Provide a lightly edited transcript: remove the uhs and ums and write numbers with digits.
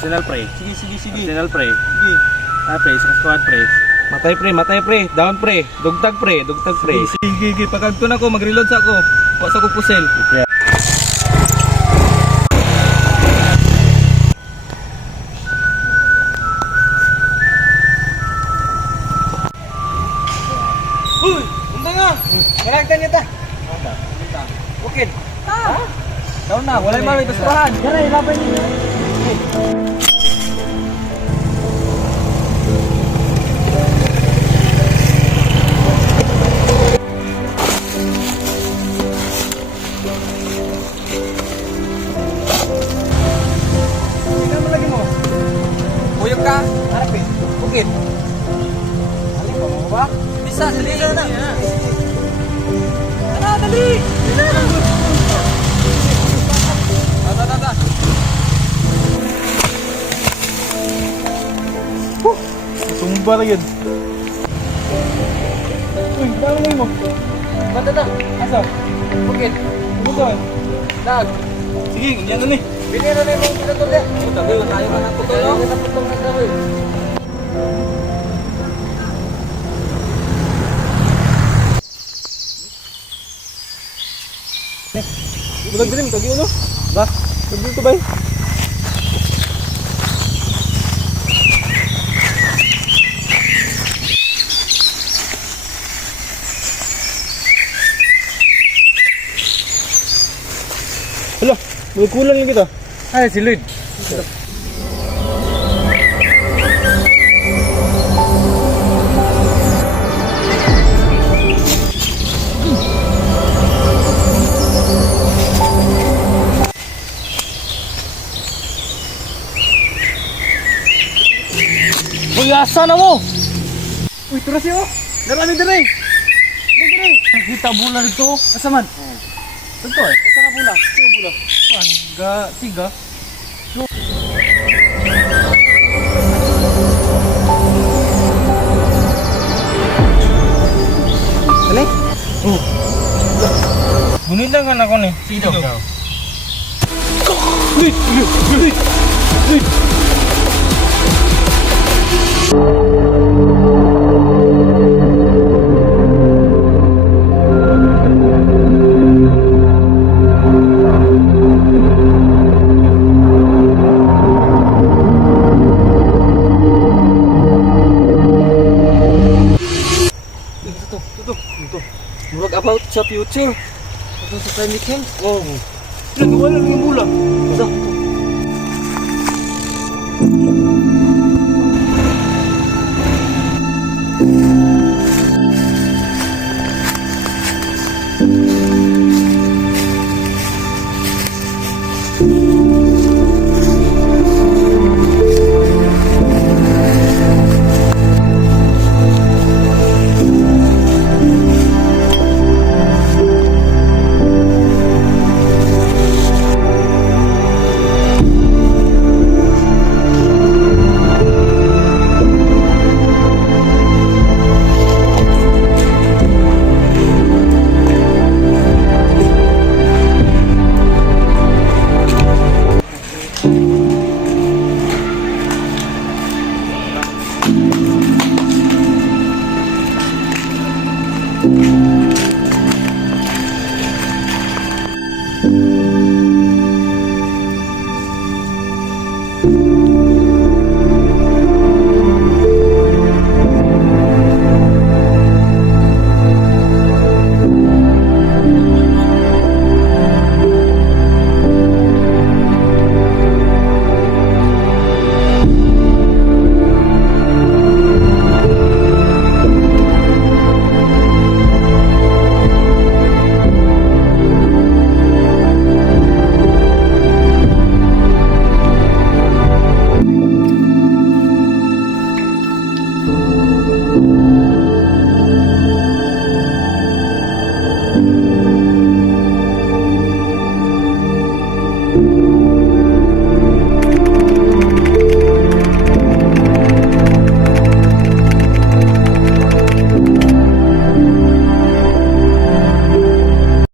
Arsenal pre. Sige. Arsenal pre. Sige. Pre, sa squad pre. Matay pre. Down pre. Dugtag pre. Sige. Pagkag ko na ko, mag-reload sa ako. Wa sa ko pusel. Okay. Uy! Unta nga! Kalagtan niya ta! Okay. Ha? Daw na, walay mami basurahan. Yan ay, laban niyo. Tingnan mo lagi mo. Buyog ka? Harap eh. Bukid. Alin pa mo ba? Bisa, dali na. Tara, dali! Tara. Tumba na yun. Uy, balangay mo. Bata. Asa? Bukid. Bukid. Dag. Sige, yan na ni. Bili na na yung pinatol yan. Tabi, tayo man ang putol. Tayo man ang putol na tayo. Bulag din, kagi ulo. Ba? Bulag dito ba? Hala, may kulang lang kita. Ay, si Lloyd. Uy, asa na mo? Uy, turas yun. Darami dire. Dire. Kita bulan ito. Asa man? Ito eh. Asa ka bula? Ito bula. Ga, tiga. Sali? Oh. Bunyi lang kan ako ni. Sige daw. Uy. Ito. Murag about sa future. Ito sa climate change. Oh. Nagawa lang yung mula. Ito.